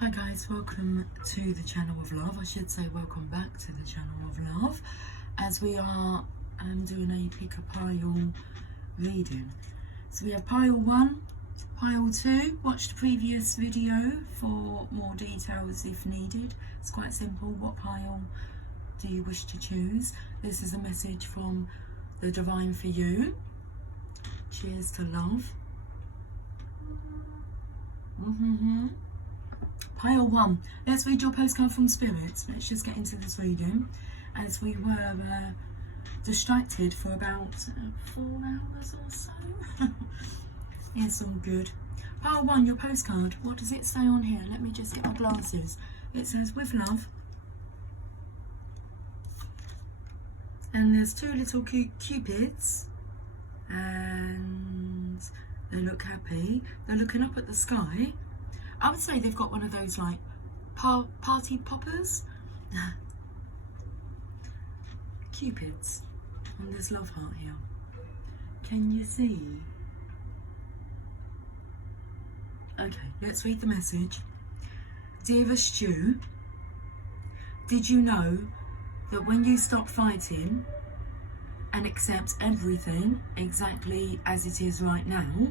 Hi guys, welcome to the channel of love. I should say welcome back to the channel of love, as we are doing a pick a pile reading. So we have pile 1, pile 2. Watch the previous video for more details if needed. It's quite simple. What pile do you wish to choose? This is a message from the divine for you. Cheers to love. Pile 1. Let's read your postcard from Spirits. Let's just get into this reading, as we were distracted for about 4 hours or so. It's all good. Pile 1, your postcard. What does it say on here? Let me just get my glasses. It says, with love. And there's 2 little cupids. And they look happy. They're looking up at the sky. I would say they've got one of those like party poppers. Cupids. And there's love heart here. Can you see? Okay, let's read the message. Dearest Stu, did you know that when you stop fighting and accept everything exactly as it is right now,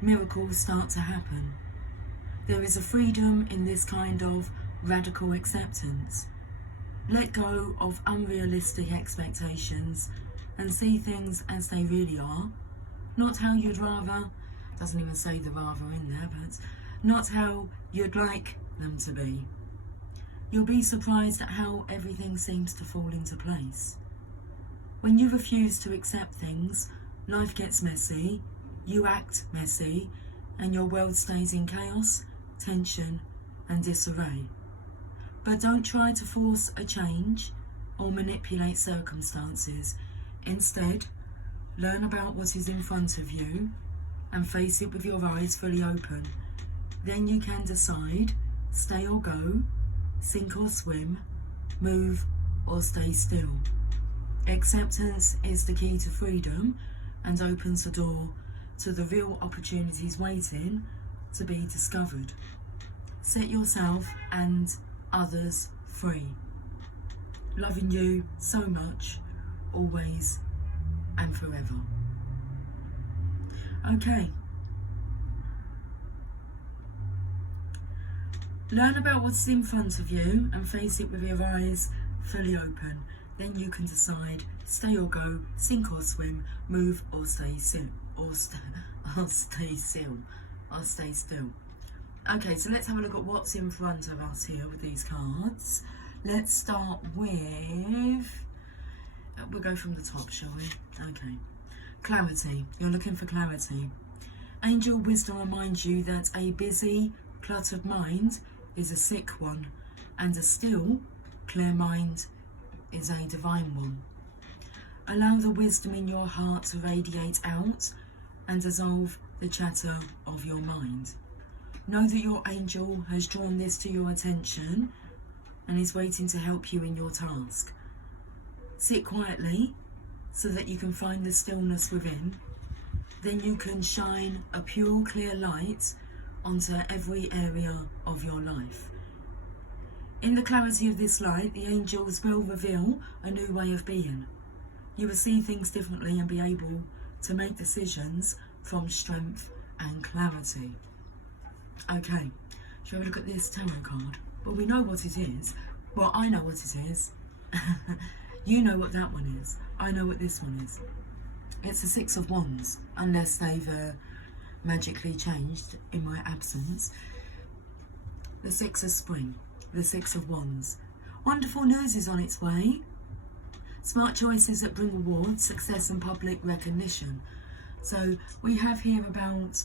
miracles start to happen? There is a freedom in this kind of radical acceptance. Let go of unrealistic expectations and see things as they really are. Not how you'd rather, doesn't even say the rather in there, but not how you'd like them to be. You'll be surprised at how everything seems to fall into place. When you refuse to accept things, life gets messy, you act messy, and your world stays in chaos, tension and disarray. But don't try to force a change or manipulate circumstances. Instead, learn about what is in front of you and face it with your eyes fully open. Then you can decide, stay or go, sink or swim, move or stay still. Acceptance is the key to freedom and opens the door to the real opportunities waiting to be discovered. Set yourself and others free. Loving you so much, always and forever. Okay. Learn about what's in front of you and face it with your eyes fully open. Then you can decide, stay or go, sink or swim, move or stay still, or stay still. Okay, so let's have a look at what's in front of us here with these cards. Let's start with, we'll go from the top, shall we? Okay. Clarity. You're looking for clarity. Angel wisdom reminds you that a busy, cluttered mind is a sick one, and a still, clear mind is a divine one. Allow the wisdom in your heart to radiate out and dissolve the chatter of your mind. Know that your angel has drawn this to your attention and is waiting to help you in your task. Sit quietly so that you can find the stillness within. Then you can shine a pure, clear light onto every area of your life. In the clarity of this light, the angels will reveal a new way of being. You will see things differently and be able to make decisions from strength and clarity. Okay, shall we look at this tarot card? Well, we know what it is. Well, I know what it is. You know what that one is. I know what this one is. It's the 6 of Wands, unless they've magically changed in my absence. The 6 of Spring, the 6 of Wands. Wonderful news is on its way. Smart choices that bring awards, success and public recognition. So we have here about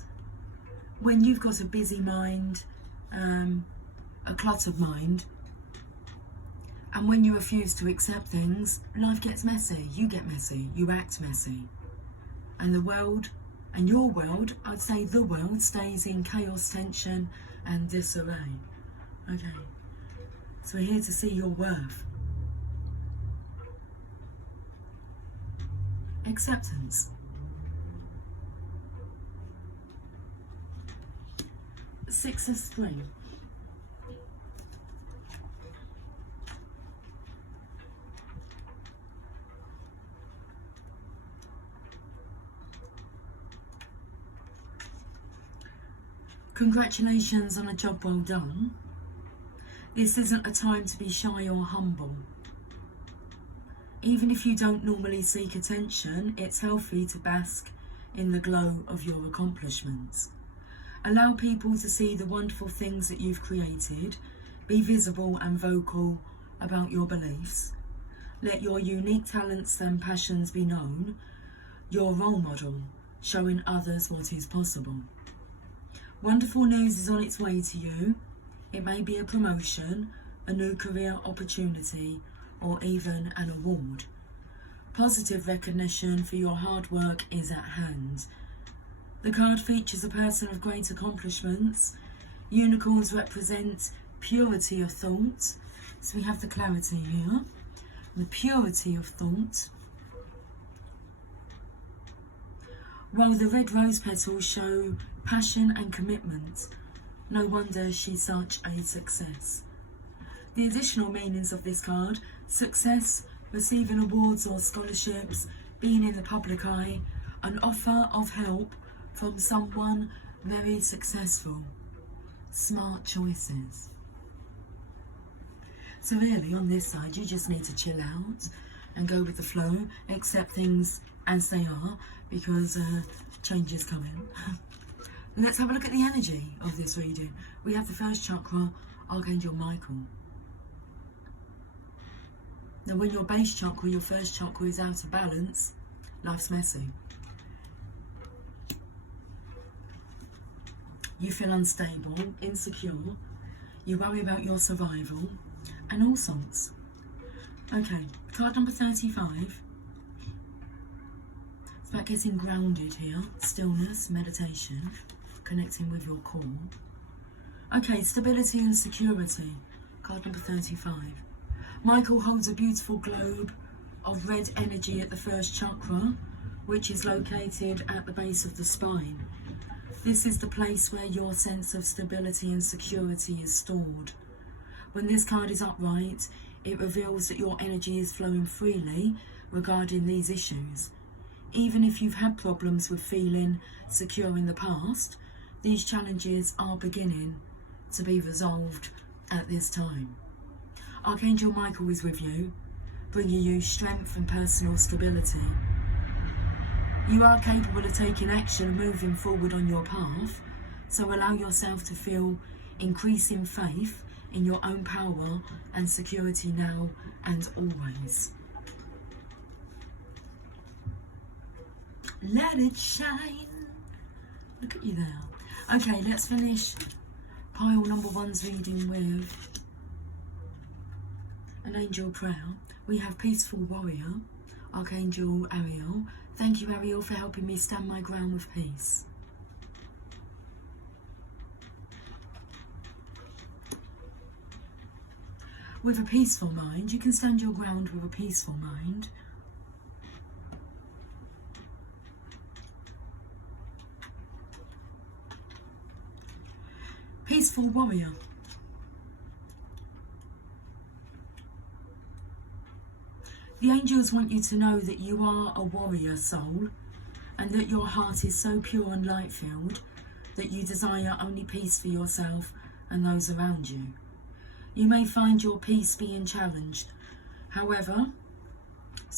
when you've got a busy mind, a cluttered mind, and when you refuse to accept things, life gets messy, you get messy, you act messy. And the world, and your world, I'd say the world, stays in chaos, tension and disarray. Okay, so we're here to see your worth. Acceptance. 6 of Spring. Congratulations on a job well done. This isn't a time to be shy or humble. Even if you don't normally seek attention, it's healthy to bask in the glow of your accomplishments. Allow people to see the wonderful things that you've created. Be visible and vocal about your beliefs. Let your unique talents and passions be known. Your role model, showing others what is possible. Wonderful news is on its way to you. It may be a promotion, a new career opportunity, or even an award. Positive recognition for your hard work is at hand. The card features a person of great accomplishments. Unicorns represent purity of thought. So we have the clarity here. The purity of thought. While the red rose petals show passion and commitment, no wonder she's such a success. The additional meanings of this card: success, receiving awards or scholarships, being in the public eye, an offer of help from someone very successful. Smart choices. So really, on this side, you just need to chill out and go with the flow, accept things as they are, because change is coming. Let's have a look at the energy of this reading. We have the first chakra, Archangel Michael. Now when your base chakra, your first chakra, is out of balance, life's messy. You feel unstable, insecure, you worry about your survival, and all sorts. Okay, card number 35. It's about getting grounded here. Stillness, meditation, connecting with your core. Okay, stability and security. Card number 35. Michael holds a beautiful globe of red energy at the first chakra, which is located at the base of the spine. This is the place where your sense of stability and security is stored. When this card is upright, it reveals that your energy is flowing freely regarding these issues. Even if you've had problems with feeling secure in the past, these challenges are beginning to be resolved at this time. Archangel Michael is with you, bringing you strength and personal stability. You are capable of taking action and moving forward on your path, so allow yourself to feel increasing faith in your own power and security now and always. Let it shine. Look at you there. Okay, let's finish pile number 1's reading with an angel prayer. We have Peaceful Warrior, Archangel Ariel. Thank you, Ariel, for helping me stand my ground with peace. With a peaceful mind, you can stand your ground with a peaceful mind. Peaceful Warrior. The angels want you to know that you are a warrior soul and that your heart is so pure and light-filled that you desire only peace for yourself and those around you. You may find your peace being challenged, however,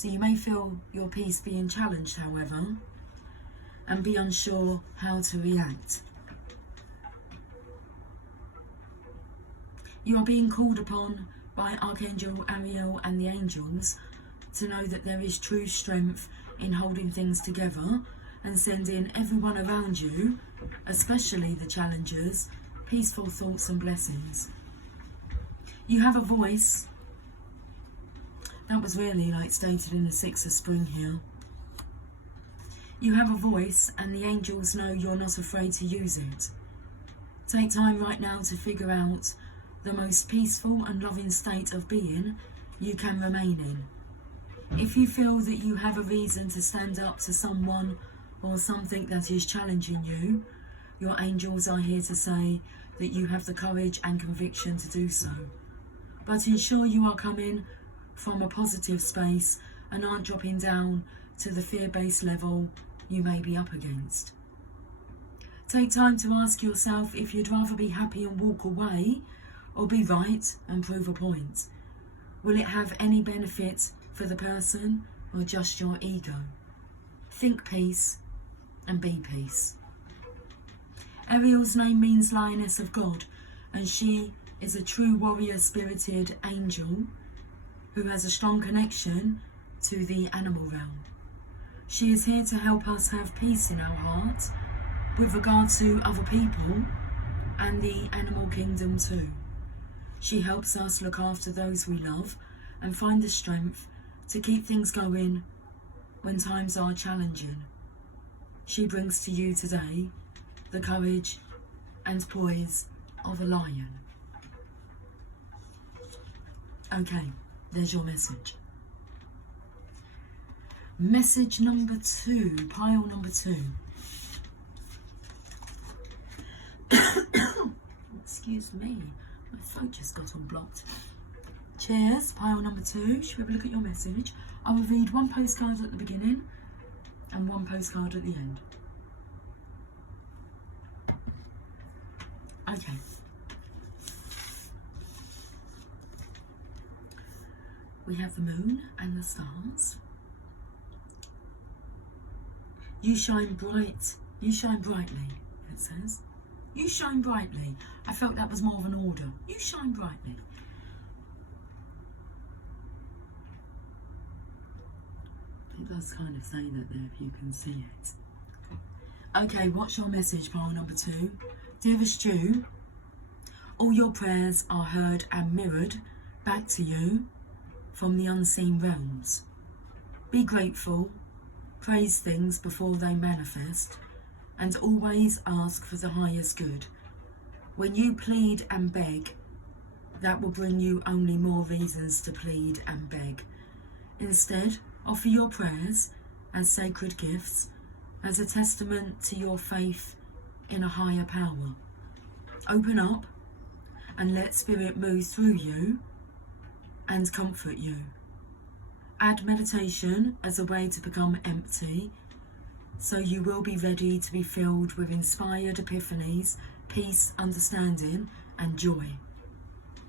you may feel your peace being challenged, however, and be unsure how to react. You are being called upon by Archangel Ariel and the angels to know that there is true strength in holding things together and sending everyone around you, especially the challengers, peaceful thoughts and blessings. You have a voice. That was really like stated in the 6 of spring here. You have a voice and the angels know you're not afraid to use it. Take time right now to figure out the most peaceful and loving state of being you can remain in. If you feel that you have a reason to stand up to someone or something that is challenging you, your angels are here to say that you have the courage and conviction to do so. But ensure you are coming from a positive space and aren't dropping down to the fear-based level you may be up against. Take time to ask yourself if you'd rather be happy and walk away or be right and prove a point. Will it have any benefit for the person or just your ego? Think peace and be peace. Ariel's name means Lioness of God, and she is a true warrior-spirited angel who has a strong connection to the animal realm. She is here to help us have peace in our heart with regard to other people and the animal kingdom too. She helps us look after those we love and find the strength to keep things going when times are challenging. She brings to you today the courage and poise of a lion. Okay, there's your message. Message number 2, pile number 2. Excuse me, my throat just got all blocked. Cheers, pile number 2. Should we have a look at your message? I will read one postcard at the beginning and one postcard at the end. Okay. We have the moon and the stars. You shine bright. You shine brightly, it says. You shine brightly. I felt that was more of an order. You shine brightly. It does kind of say that there if you can see it. Okay, what's your message, pile number 2? Dearest Stu, all your prayers are heard and mirrored back to you from the unseen realms. Be grateful, praise things before they manifest, and always ask for the highest good. When you plead and beg, that will bring you only more reasons to plead and beg. Instead, offer your prayers as sacred gifts, as a testament to your faith in a higher power. Open up and let Spirit move through you and comfort you. Add meditation as a way to become empty, so you will be ready to be filled with inspired epiphanies, peace, understanding, and joy.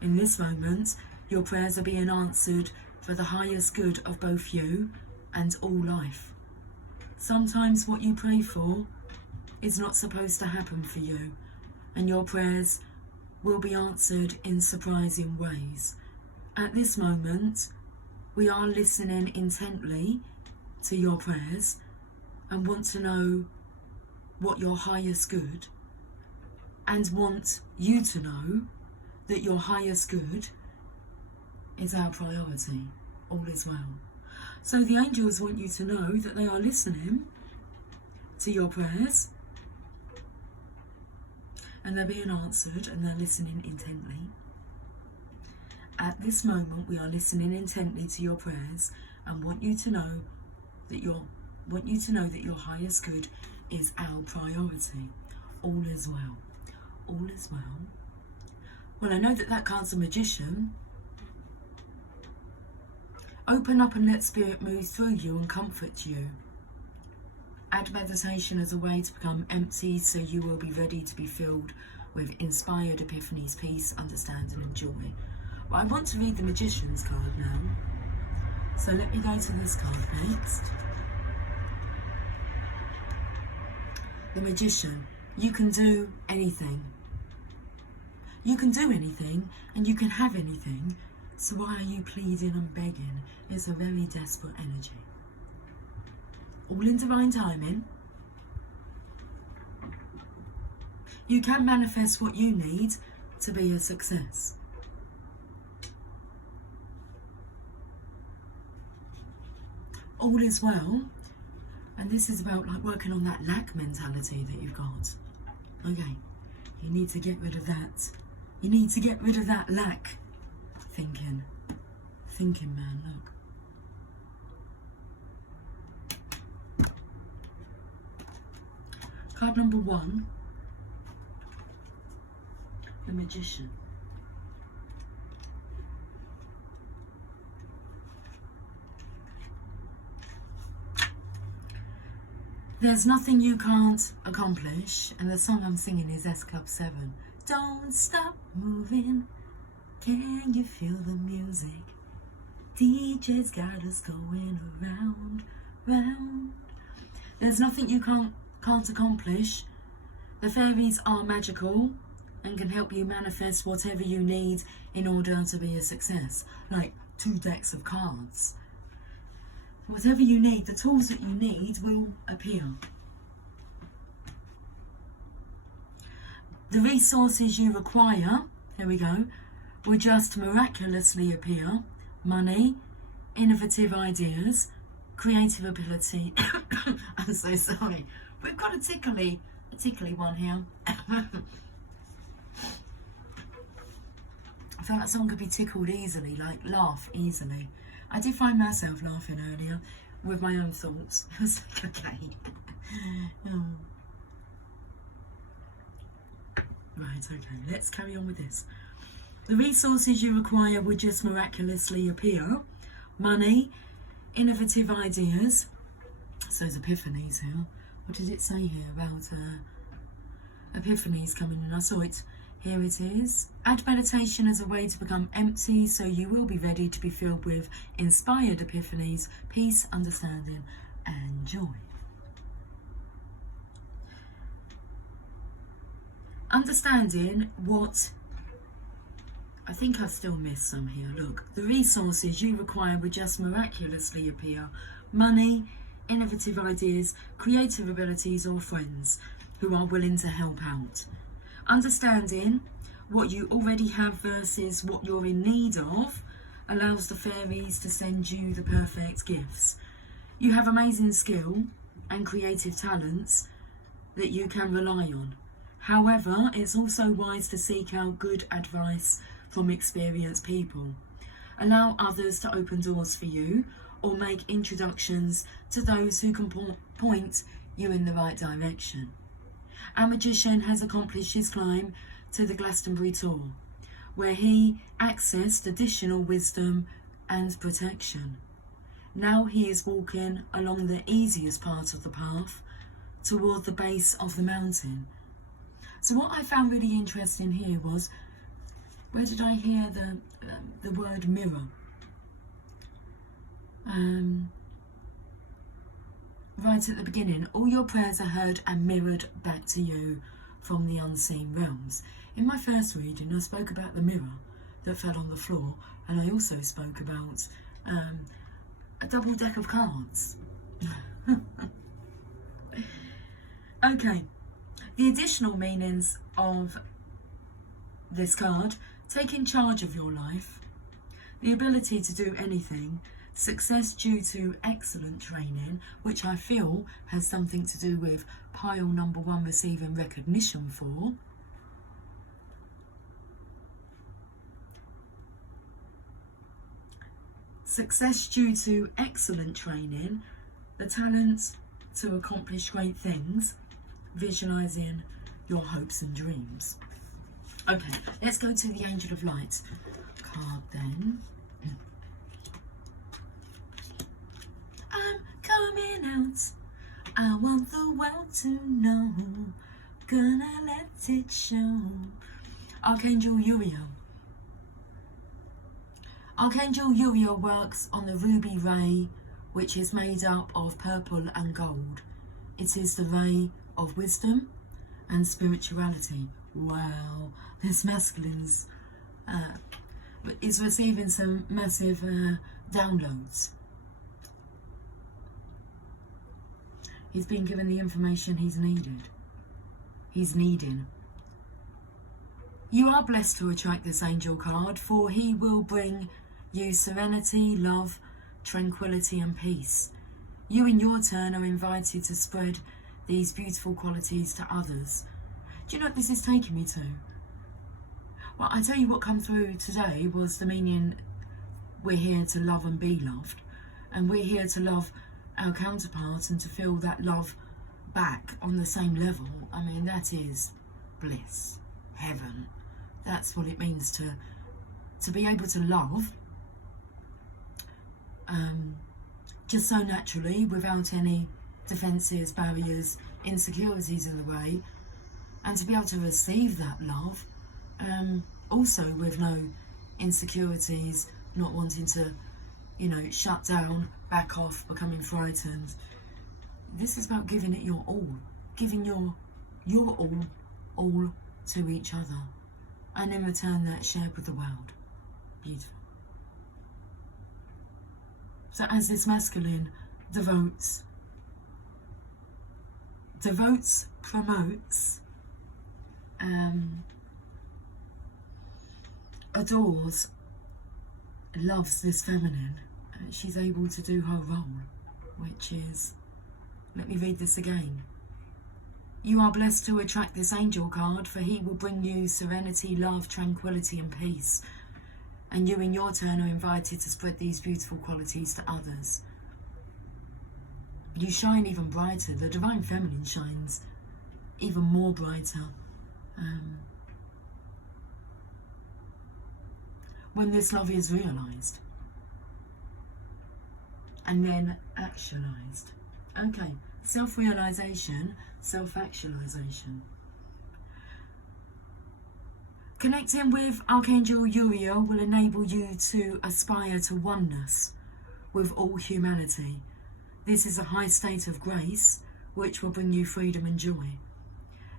In this moment, your prayers are being answered for the highest good of both you and all life. Sometimes what you pray for is not supposed to happen for you, and your prayers will be answered in surprising ways. At this moment, we are listening intently to your prayers and want to know what your highest good, and want you to know that your highest good is our priority. All is well. So the angels want you to know that they are listening to your prayers and they're being answered, and they're listening intently. At this moment, we are listening intently to your prayers and want you to know that your highest good is our priority. All is well. All is well. Well, I know that card's a magician. Open up and let Spirit move through you and comfort you. Add meditation as a way to become empty, so you will be ready to be filled with inspired epiphanies, peace, understanding, and joy. Well, I want to read the Magician's card now. So let me go to this card next. The Magician. You can do anything. You can do anything and you can have anything. So why are you pleading and begging? It's a very desperate energy. All in divine timing. You can manifest what you need to be a success. All is well. And this is about like working on that lack mentality that you've got. Okay, you need to get rid of that. You need to get rid of that lack thinking. Thinking, man, look. Card number 1, the Magician. There's nothing you can't accomplish, and the song I'm singing is S Club 7. Don't stop moving, can you feel the music? DJ's got us going around, round. There's nothing you can't accomplish. The fairies are magical and can help you manifest whatever you need in order to be a success, like 2 decks of cards. Whatever you need, the tools that you need will appear. The resources you require, here we go, will just miraculously appear. Money, innovative ideas, creative ability. I'm so sorry. We've got a tickly one here. I felt like someone could be tickled easily, like laugh easily. I did find myself laughing earlier with my own thoughts. I was like, okay. Oh. Right, okay, let's carry on with this. The resources you require will just miraculously appear. Money, innovative ideas. So there's epiphanies here. What did it say here about epiphanies coming in? I saw it. Here it is. Add meditation as a way to become empty, so you will be ready to be filled with inspired epiphanies, peace, understanding, and joy. Understanding what... I think I've still missed some here. Look, the resources you require will just miraculously appear. Money, innovative ideas, creative abilities, or friends who are willing to help out. Understanding what you already have versus what you're in need of allows the fairies to send you the perfect gifts. You have amazing skill and creative talents that you can rely on. However, it's also wise to seek out good advice from experienced people. Allow others to open doors for you or make introductions to those who can point you in the right direction. Our magician has accomplished his climb to the Glastonbury Tour, where he accessed additional wisdom and protection. Now he is walking along the easiest part of the path toward the base of the mountain. So what I found really interesting here was, where did I hear the word mirror? Right at the beginning, all your prayers are heard and mirrored back to you from the unseen realms. In my first reading, I spoke about the mirror that fell on the floor, and I also spoke about a double deck of cards. Okay, the additional meanings of this card: taking charge of your life, the ability to do anything, success due to excellent training, which I feel has something to do with pile number 1 receiving recognition for. Success due to excellent training, the talent to accomplish great things, visualizing your hopes and dreams. Okay, let's go to the Angel of Light card then. I'm coming out, I want the world to know, gonna let it show. Archangel Uriel. Archangel Uriel works on the ruby ray, which is made up of purple and gold. It is the ray of wisdom and spirituality. Wow, this masculine's is receiving some massive downloads. He's been given the information he's needed. He's needing. You are blessed to attract this angel card, for he will bring you serenity, love, tranquility and peace. You in your turn are invited to spread these beautiful qualities to others. Do you know what this is taking me to? Well, I tell you what come through today was the meaning we're here to love and be loved. And we're here to love our counterparts and to feel that love back on the same level. I mean, that is bliss, heaven. That's what it means to be able to love just so naturally, without any defences, barriers, insecurities in the way, and to be able to receive that love, also with no insecurities, not wanting to, shut down, back off, becoming frightened. This is about giving it your all, giving your all to each other, and in return that's shared with the world. Beautiful. So as this masculine devotes, promotes, adores, loves this feminine, she's able to do her role, which is, let me read this again. You are blessed to attract this angel card, for he will bring you serenity, love, tranquility and peace. And you in your turn are invited to spread these beautiful qualities to others. You shine even brighter. The divine feminine shines even more brighter when this love is realised and then actualised. Okay, self-realisation, self-actualisation. Connecting with Archangel Uriel will enable you to aspire to oneness with all humanity. This is a high state of grace which will bring you freedom and joy.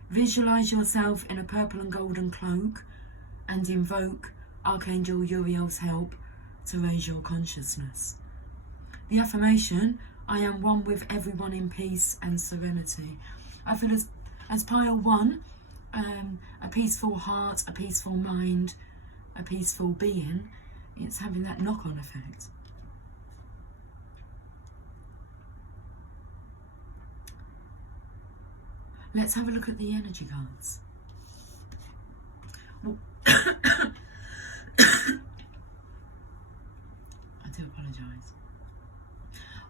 Visualize yourself in a purple and golden cloak and invoke Archangel Uriel's help to raise your consciousness. The affirmation, I am one with everyone in peace and serenity. I feel as pile 1, a peaceful heart, a peaceful mind, a peaceful being, it's having that knock-on effect. Let's have a look at the energy cards. Well, I do apologise.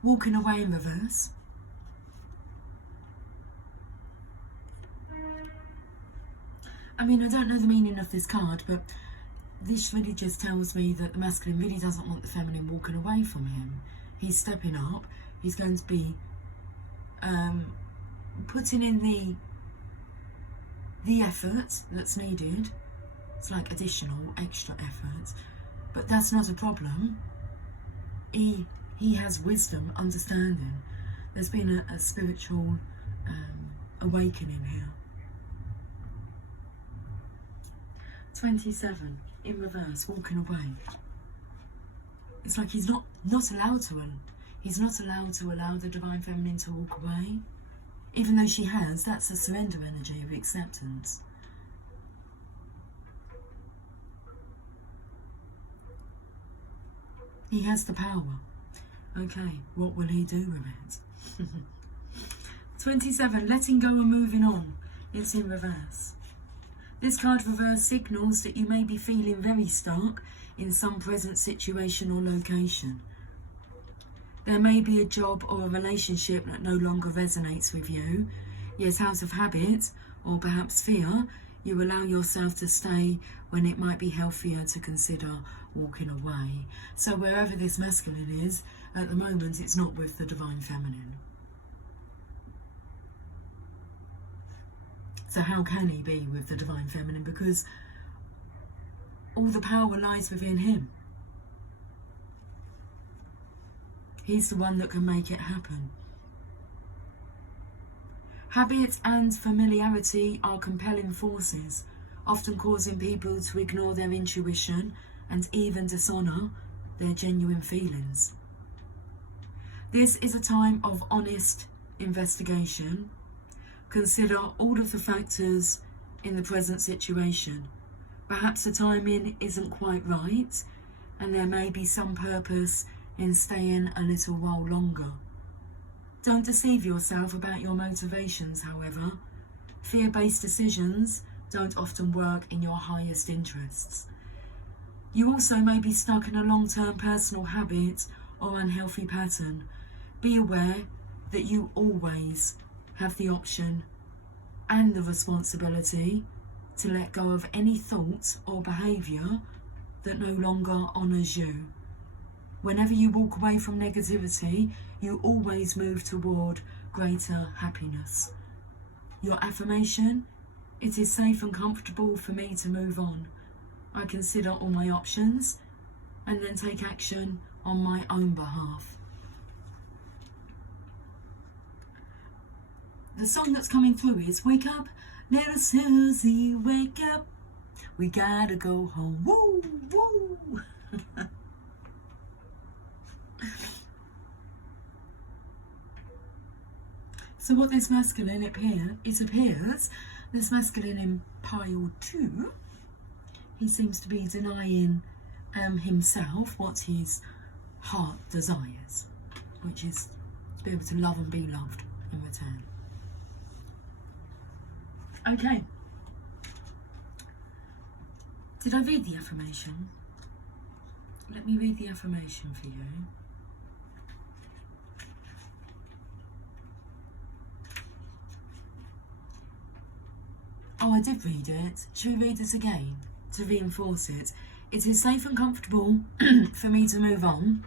Walking away in reverse. I mean, I don't know the meaning of this card, but this really just tells me that the masculine really doesn't want the feminine walking away from him. He's stepping up. He's going to be putting in the effort that's needed. It's like additional, extra effort, but that's not a problem. He has wisdom, understanding. There's been a spiritual awakening here. 27 in reverse, walking away. It's like he's not allowed to. He's not allowed to allow the divine feminine to walk away, even though she has. That's a surrender energy of acceptance. He has the power. Okay, what will he do with it? 27, letting go and moving on. It's in reverse. This card reverse signals that you may be feeling very stuck in some present situation or location. There may be a job or a relationship that no longer resonates with you. Yet out of habit, or perhaps fear, you allow yourself to stay when it might be healthier to consider walking away. So wherever this masculine is, at the moment it's not with the divine feminine. So how can he be with the divine feminine? Because all the power lies within him. He's the one that can make it happen. Habit and familiarity are compelling forces, often causing people to ignore their intuition and even dishonour their genuine feelings. This is a time of honest investigation. Consider all of the factors in the present situation. Perhaps the timing isn't quite right, and there may be some purpose in staying a little while longer. Don't deceive yourself about your motivations, however. Fear-based decisions don't often work in your highest interests. You also may be stuck in a long-term personal habit or unhealthy pattern. Be aware that you always have the option and the responsibility to let go of any thought or behaviour that no longer honours you. Whenever you walk away from negativity, you always move toward greater happiness. Your affirmation: it is safe and comfortable for me to move on. I consider all my options and then take action on my own behalf. The song that's coming through is "Wake Up, Little Susie, wake up. We gotta go home. Woo, woo." So what this masculine appears, this masculine in pile 2, he seems to be denying himself what his heart desires, which is to be able to love and be loved in return. Okay. Did I read the affirmation? Let me read the affirmation for you. Oh, I did read it. Should we read it again to reinforce it? It is safe and comfortable for me to move on.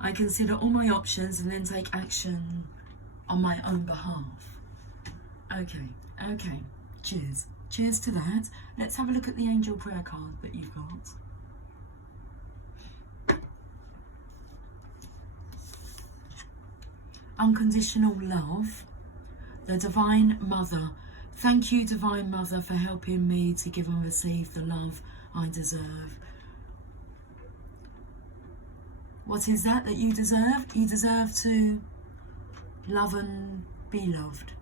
I consider all my options and then take action on my own behalf. Okay. Cheers. Cheers to that. Let's have a look at the angel prayer card that you've got. Unconditional love. The Divine Mother. Thank you, Divine Mother, for helping me to give and receive the love I deserve. What is that you deserve? You deserve to love and be loved.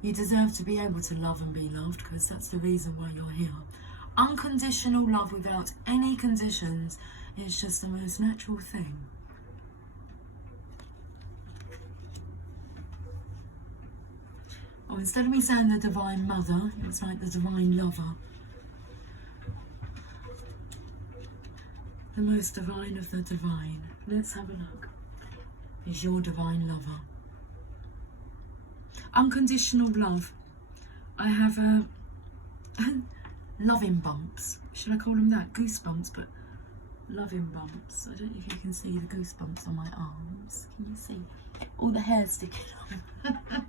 You deserve to be able to love and be loved, because that's the reason why you're here. Unconditional love without any conditions is just the most natural thing. Oh, instead of me saying the Divine Mother, it's like the Divine Lover. The most divine of the divine. Let's have a look. Is your Divine Lover. Unconditional love. I have loving bumps. Should I call them that? Goosebumps, but loving bumps. I don't know if you can see the goosebumps on my arms. Can you see? All the hair sticking up.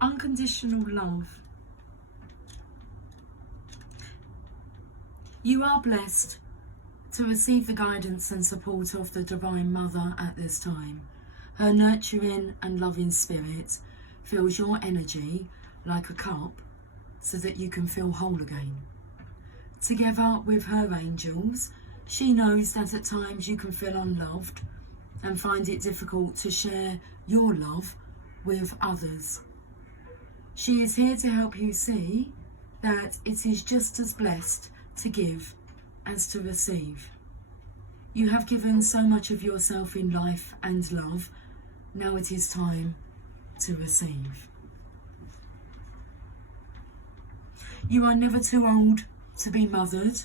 Unconditional love. You are blessed to receive the guidance and support of the Divine Mother at this time. Her nurturing and loving spirit fills your energy like a cup so that you can feel whole again. Together with her angels, she knows that at times you can feel unloved and find it difficult to share your love with others. She is here to help you see that it is just as blessed to give as to receive. You have given so much of yourself in life and love. Now it is time to receive. You are never too old to be mothered,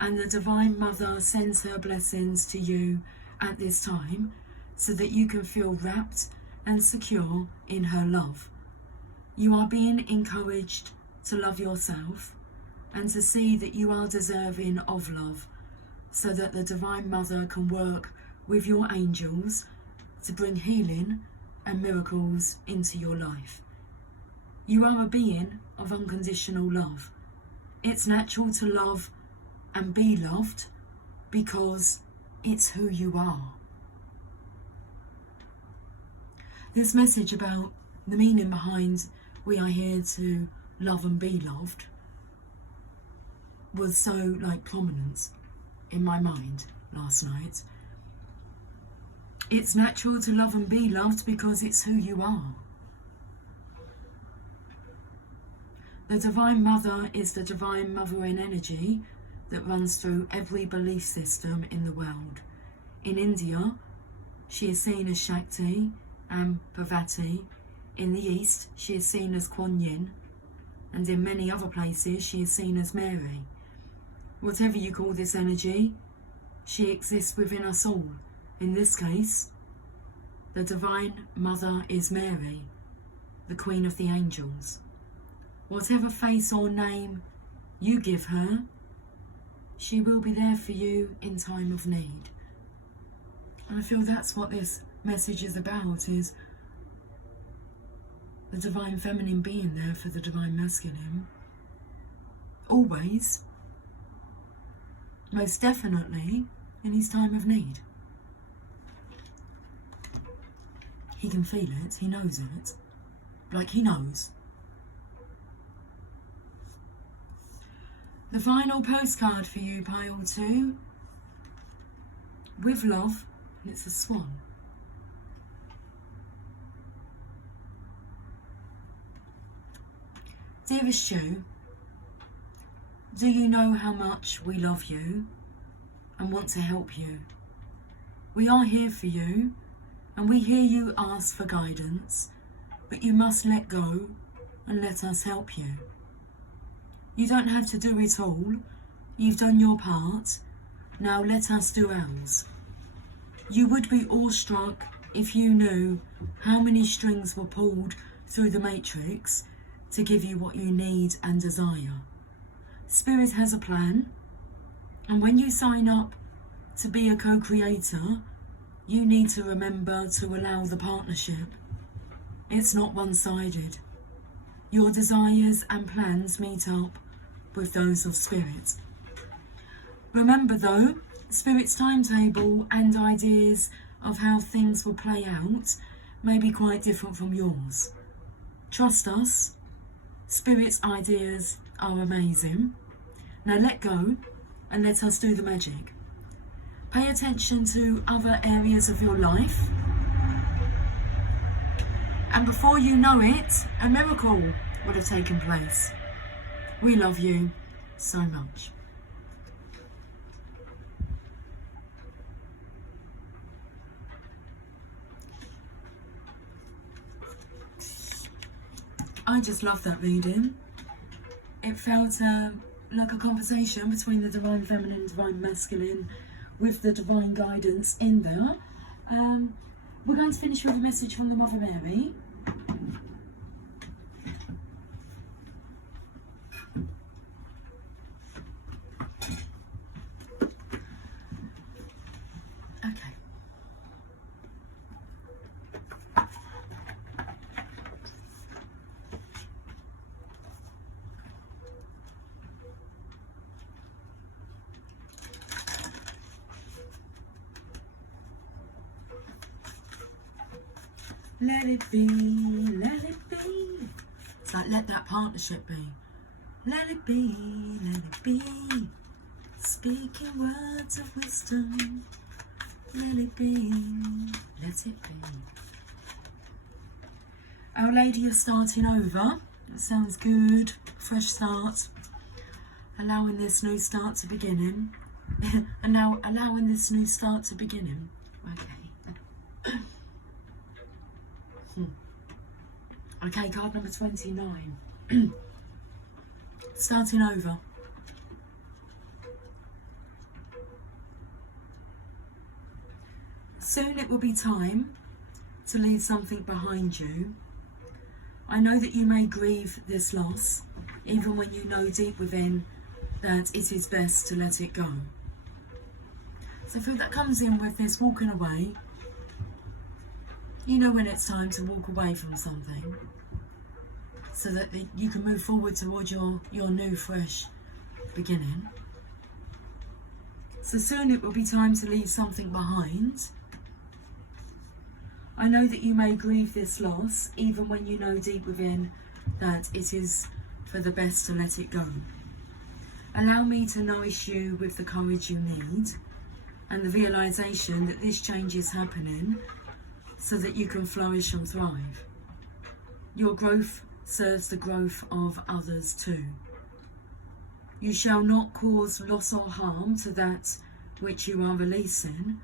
and the Divine Mother sends her blessings to you at this time so that you can feel wrapped and secure in her love. You are being encouraged to love yourself and to see that you are deserving of love, so that the Divine Mother can work with your angels to bring healing and miracles into your life. You are a being of unconditional love. It's natural to love and be loved because it's who you are. This message about the meaning behind we are here to love and be loved was so prominent in my mind last night. It's natural to love and be loved because it's who you are. The Divine Mother is the Divine Mothering energy that runs through every belief system in the world. In India, she is seen as Shakti and Parvati. In the East, she is seen as Kuan Yin, and in many other places, she is seen as Mary. Whatever you call this energy, she exists within us all. In this case, the Divine Mother is Mary, the Queen of the Angels. Whatever face or name you give her, she will be there for you in time of need. And I feel that's what this message is about is the divine feminine being there for the divine masculine. Always. Most definitely in his time of need. He can feel it, he knows it. Like he knows. The final postcard for you, pile 2. With love, and it's a swan. Dearest Stu, do you know how much we love you and want to help you? We are here for you, and we hear you ask for guidance, but you must let go and let us help you. You don't have to do it all. You've done your part. Now let us do ours. You would be awestruck if you knew how many strings were pulled through the matrix to give you what you need and desire. Spirit has a plan, and when you sign up to be a co-creator, you need to remember to allow the partnership. It's not one-sided. Your desires and plans meet up with those of Spirit. Remember though, Spirit's timetable and ideas of how things will play out may be quite different from yours. Trust us, Spirit's ideas are amazing. Now let go and let us do the magic. Pay attention to other areas of your life, and before you know it, a miracle would have taken place. We love you so much. I just love that reading. It felt like a conversation between the divine feminine and divine masculine with the divine guidance in there. We're going to finish with a message from the Mother Mary. Okay. Let it be, let it be. It's like, let that partnership be. Let it be, let it be. Speaking words of wisdom. Let it be, let it be. Our Lady of Starting Over. That sounds good. Fresh start. Allowing this new start to beginning. And now allowing this new start to beginning. Okay. Okay, card number 29. Starting over. Soon it will be time to leave something behind you. I know that you may grieve this loss, even when you know deep within that it is best to let it go. So I feel that comes in with this walking away. You know when it's time to walk away from something, so that you can move forward towards your new, fresh beginning. So soon it will be time to leave something behind. I know that you may grieve this loss, even when you know deep within that it is for the best to let it go. Allow me to nourish you with the courage you need, and the realisation that this change is happening so that you can flourish and thrive. Your growth serves the growth of others too. You shall not cause loss or harm to that which you are releasing.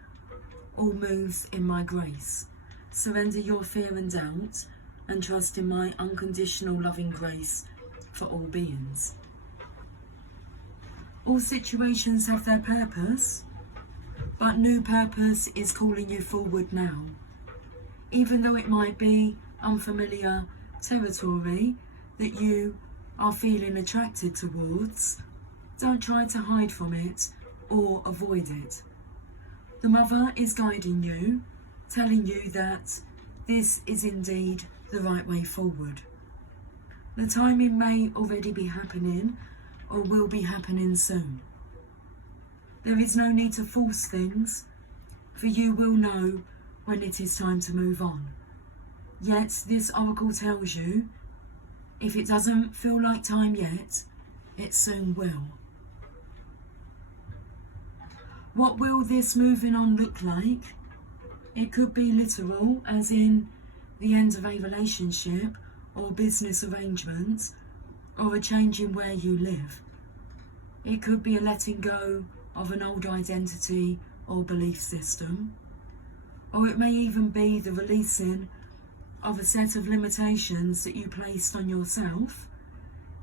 All moves in my grace. Surrender your fear and doubt and trust in my unconditional loving grace for all beings. All situations have their purpose, but new purpose is calling you forward now. Even though it might be unfamiliar territory that you are feeling attracted towards, don't try to hide from it or avoid it. The Mother is guiding you telling you that this is indeed the right way forward. The timing may already be happening or will be happening soon. There is no need to force things, for you will know when it is time to move on. Yet this oracle tells you, if it doesn't feel like time yet, it soon will. What will this moving on look like? It could be literal, as in the end of a relationship or business arrangement, or a change in where you live. It could be a letting go of an old identity or belief system, or it may even be the releasing of a set of limitations that you placed on yourself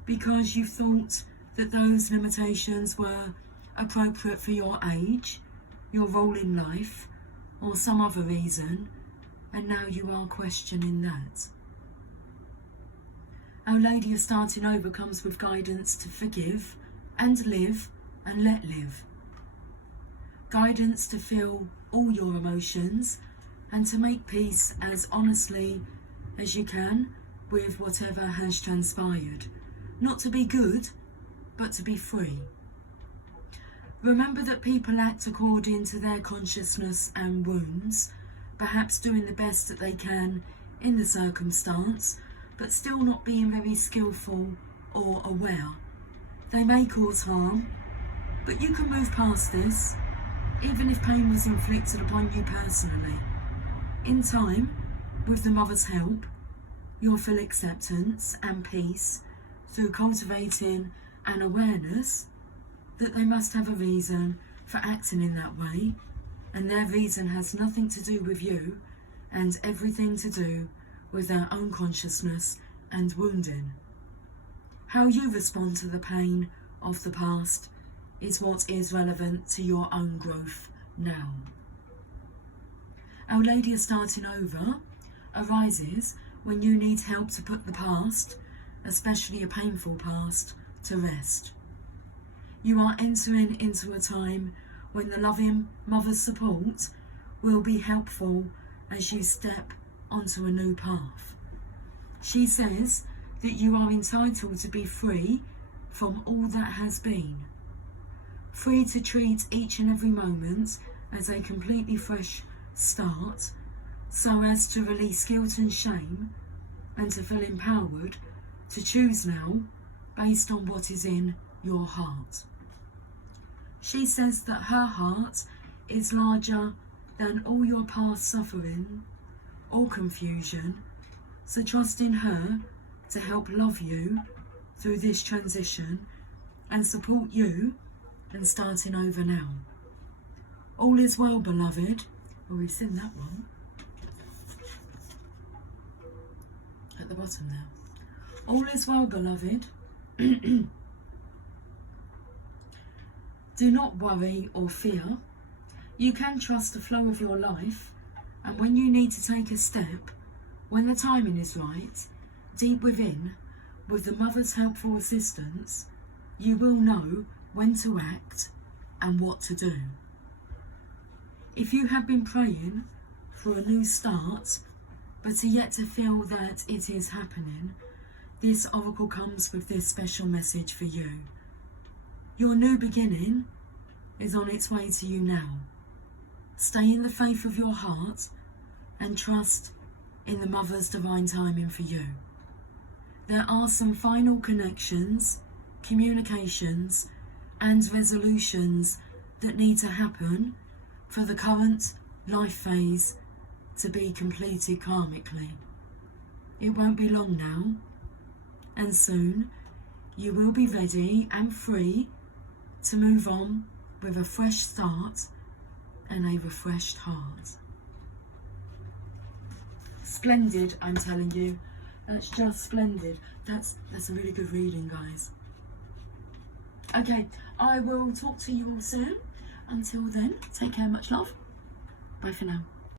because you thought that those limitations were appropriate for your age, your role in life, or some other reason, and now you are questioning that. Our Lady of Starting Over comes with guidance to forgive and live and let live. Guidance to feel all your emotions and to make peace as honestly as you can with whatever has transpired. Not to be good, but to be free. Remember that people act according to their consciousness and wounds, perhaps doing the best that they can in the circumstance, but still not being very skillful or aware. They may cause harm, but you can move past this, even if pain was inflicted upon you personally. In time, with the mother's help, you'll feel acceptance and peace through cultivating an awareness that they must have a reason for acting in that way, and their reason has nothing to do with you and everything to do with their own consciousness and wounding. How you respond to the pain of the past is what is relevant to your own growth now. Our Lady of Starting Over arises when you need help to put the past, especially a painful past, to rest. You are entering into a time when the loving mother's support will be helpful as you step onto a new path. She says that you are entitled to be free from all that has been. Free to treat each and every moment as a completely fresh start, so as to release guilt and shame and to feel empowered to choose now based on what is in your heart. She says that her heart is larger than all your past suffering or confusion, so trust in her to help love you through this transition and support you in starting over now. All is well, beloved. Oh, we've seen that one at the bottom there. All is well, beloved. Do not worry or fear. You can trust the flow of your life, and when you need to take a step, when the timing is right, deep within, with the mother's helpful assistance, you will know when to act and what to do. If you have been praying for a new start, but are yet to feel that it is happening, this oracle comes with this special message for you. Your new beginning is on its way to you now. Stay in the faith of your heart and trust in the mother's divine timing for you. There are some final connections, communications, and resolutions that need to happen for the current life phase to be completed karmically. It won't be long now, and soon you will be ready and free to move on with a fresh start and a refreshed heart. Splendid, I'm telling you. That's just splendid. That's a really good reading, guys. Okay, I will talk to you all soon. Until then, take care, much love. Bye for now.